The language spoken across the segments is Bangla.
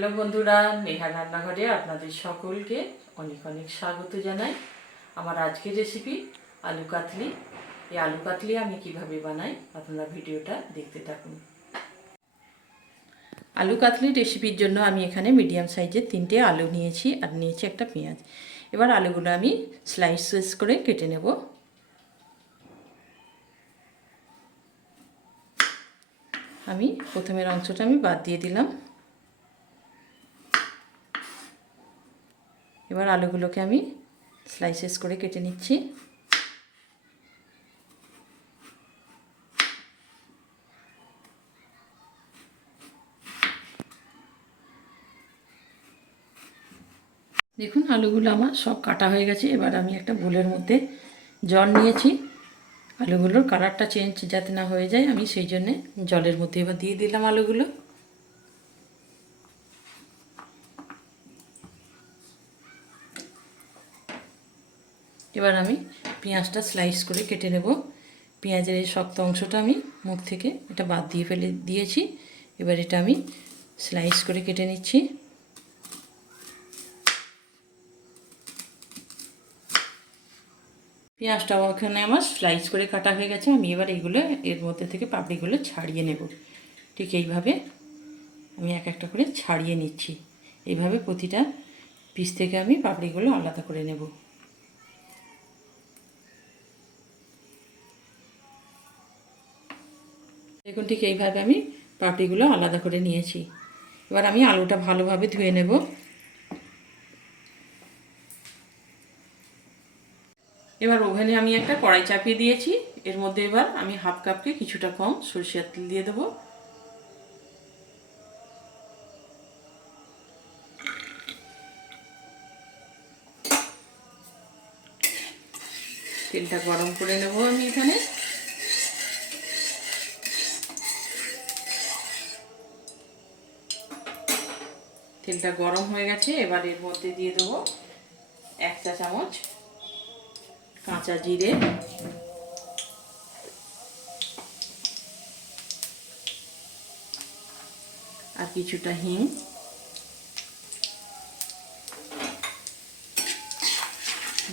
হ্যালো বন্ধুরা, নেহা রান্নাঘরে আপনাদের সকলকে অনেক অনেক স্বাগত জানাই। আমার আজকের রেসিপি আলু কাতলি। এই আলু কাতলি আমি কিভাবে বানাই আপনারা ভিডিওটা দেখতে থাকুন। আলু কাতলি রেসিপির জন্য আমি এখানে মিডিয়াম সাইজের 3টে আলু নিয়েছি আর নিয়েছি একটা পেঁয়াজ। এবার আলুগুলো আমি স্লাইস করে কেটে নেব। আমি প্রথমের অংশটা আমি বাদ দিয়ে দিলাম। এবার আলুগুলোকে আমি স্লাইসেস করে কেটে নিচ্ছি। দেখুন আলুগুলো আমার সব কাটা হয়ে গেছে। এবার আমি একটা বোলের মধ্যে জল নিয়েছি। আলুগুলোর কালারটা চেঞ্জ যাতে না হয়ে যায় আমি সেই জন্যে জলের মধ্যে এবার দিয়ে দিলাম আলুগুলো। এবার আমি পেঁয়াজটা স্লাইস করে কেটে নেব। পেঁয়াজের এই শক্ত অংশটা আমি মুখ থেকে এটা বাদ দিয়ে ফেলে দিয়েছি। এবার এটা আমি স্লাইস করে কেটে নিচ্ছি। পেঁয়াজটাও ওখানে আমার স্লাইস করে কাটা হয়ে গেছে। আমি এবার এইগুলো এর মধ্যে থেকে পাপড়িগুলো ছাড়িয়ে নেব। ঠিক এইভাবে আমি এক একটা করে ছাড়িয়ে নিচ্ছি। এইভাবে প্রতিটা পিস থেকে আমি পাপড়িগুলো আলাদা করে নেব। দেখুন ঠিক এইভাবে আমি পাপড়িগুলো আলাদা করে নিয়েছি। এবার আমি আলুটা ভালোভাবে ধুয়ে নেব। এবার ওভেনে আমি একটা কড়াই চাপিয়ে দিয়েছি। এর মধ্যে এবার আমি হাফ কাপকে কিছুটা কম সরষের তেল দিয়ে দেবো। তেলটা গরম করে নেব আমি এখানে। তেলটা গরম হয়ে গেছে। এবার এর মধ্যে দিয়ে দেবো 1 চা চামচ কাঁচা জিরে, আর কিছুটা হিং,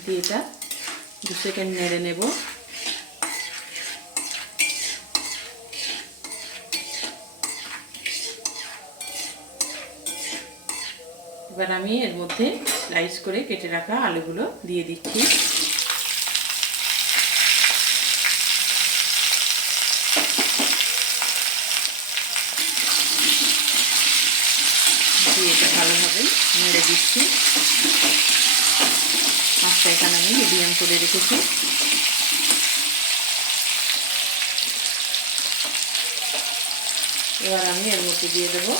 দিয়ে এটা 2 সেকেন্ড নেড়ে নেব। এবার আমি এর মধ্যে স্লাইস করে কেটে রাখা আলুগুলো দিয়ে দিচ্ছি। দিয়ে এটা ভালোভাবে নেড়ে দিচ্ছি। মাছটা এখানে আমি মিডিয়াম করে রেখেছি। এবার আমি এর মধ্যে দিয়ে দেবো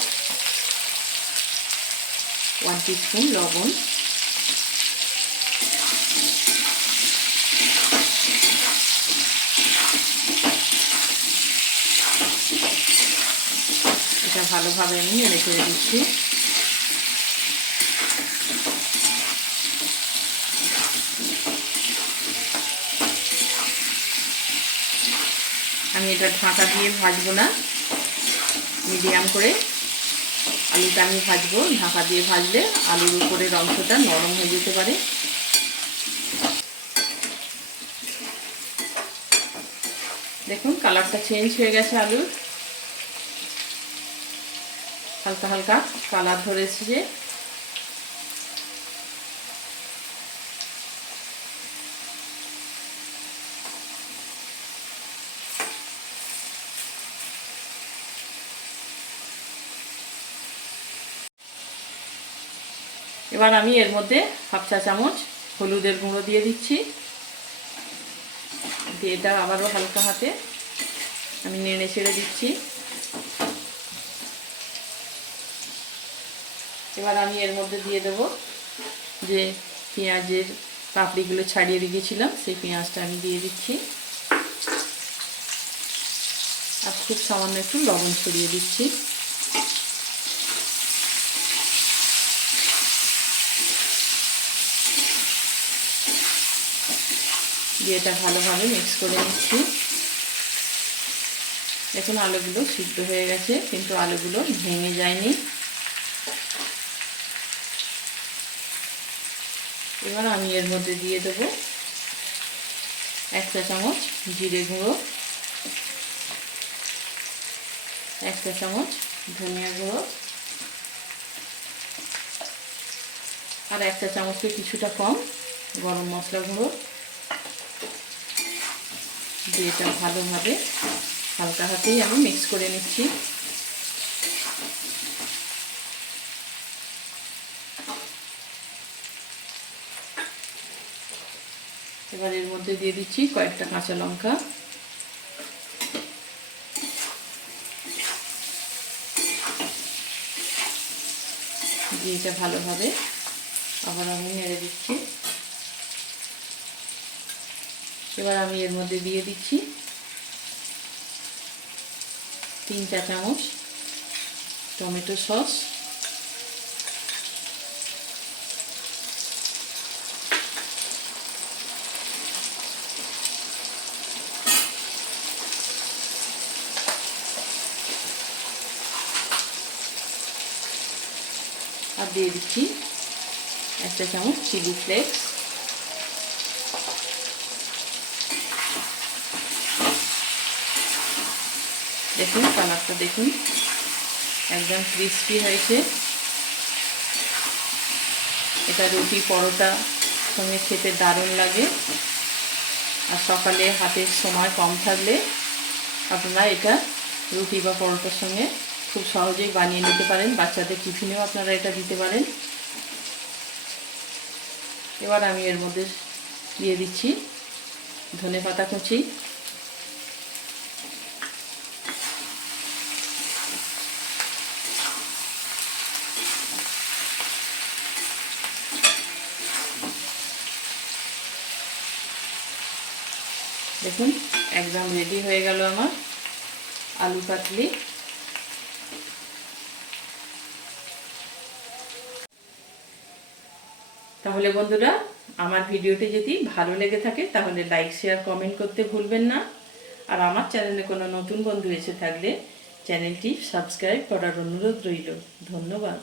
1 টিস্পুন লবণ, এটা ভালোভাবে আমি নেড়ে করে দিচ্ছি। আমি এটা ঢাকা দিয়ে ভাজবো না, মিডিয়াম করে আলুটা আমি ভাজবো। ঢাকা দিয়ে ভাজলে আলুর উপরের অংশটা নরম হয়ে যেতে পারে। দেখুন কালারটা চেঞ্জ হয়ে গেছে আলুর, হালকা হালকা কালার ধরেছে যে। এবার আমি এর মধ্যে হাফ চা চামচ হলুদের গুঁড়ো দিয়ে দিচ্ছি। দিয়ে এটা আবারও হালকা হাতে আমি নেড়ে ছেড়ে দিচ্ছি। এবার আমি এর মধ্যে দিয়ে দেবো যে পেঁয়াজের পাপড়িগুলো ছাড়িয়ে রেখেছিলাম, সেই পেঁয়াজটা আমি দিয়ে দিচ্ছি। আর খুব সামান্য একটু লবণ ছড়িয়ে দিচ্ছি। দিয়ে এটা ভালোভাবে মিক্স করে নিচ্ছি। দেখুন আলুগুলো সিদ্ধ হয়ে গেছে, কিন্তু আলুগুলো ভেঙে যায়নি। এবার আমি এর মধ্যে দিয়ে দেবো 1 চা চামচ জিরে গুঁড়ো, 1 চা চামচ ধনিয়া গুঁড়ো, আর 1 চা চামচের কিছুটা কম গরম মশলা গুঁড়ো দিয়ে এটা ভালোভাবে হালকা হাতেই আমি মিক্স করে নিচ্ছি। এবার এর মধ্যে দিয়ে দিচ্ছি কয়েকটা কাঁচা লঙ্কা, দিয়ে এটা ভালোভাবে আবার আমি নেড়ে দিচ্ছি। এবার আমি এর মধ্যে দিয়ে দিচ্ছি 3 চা চামচ টমেটো সস, আর দিয়ে দিচ্ছি 1 চা চামচ চিলি ফ্লেক্স। দেখুন কালারটা দেখুন, একদম ক্রিস্পি হয়েছে। এটা রুটি পরোটা সঙ্গে খেতে দারুণ লাগে। আর সকালে হাতের সময় কম থাকলে আপনারা এটা রুটি বা পরোটার সঙ্গে খুব সহজেই বানিয়ে নিতে পারেন। বাচ্চাদের টিফিনেও আপনারা এটা দিতে পারেন। এবার আমি এর মধ্যে দিয়ে দিচ্ছি ধনেপাতা কুচি, দেখুন একদম রেডি হয়ে গেল আমার আলু কাটলি। তাহলে বন্ধুরা, আমার ভিডিওটি যদি ভালো লেগে থাকে তাহলে লাইক শেয়ার কমেন্ট করতে ভুলবেন না। আর আমার চ্যানেলে কোনো নতুন বন্ধু এসে থাকলে চ্যানেলটি সাবস্ক্রাইব করার অনুরোধ রইল। ধন্যবাদ।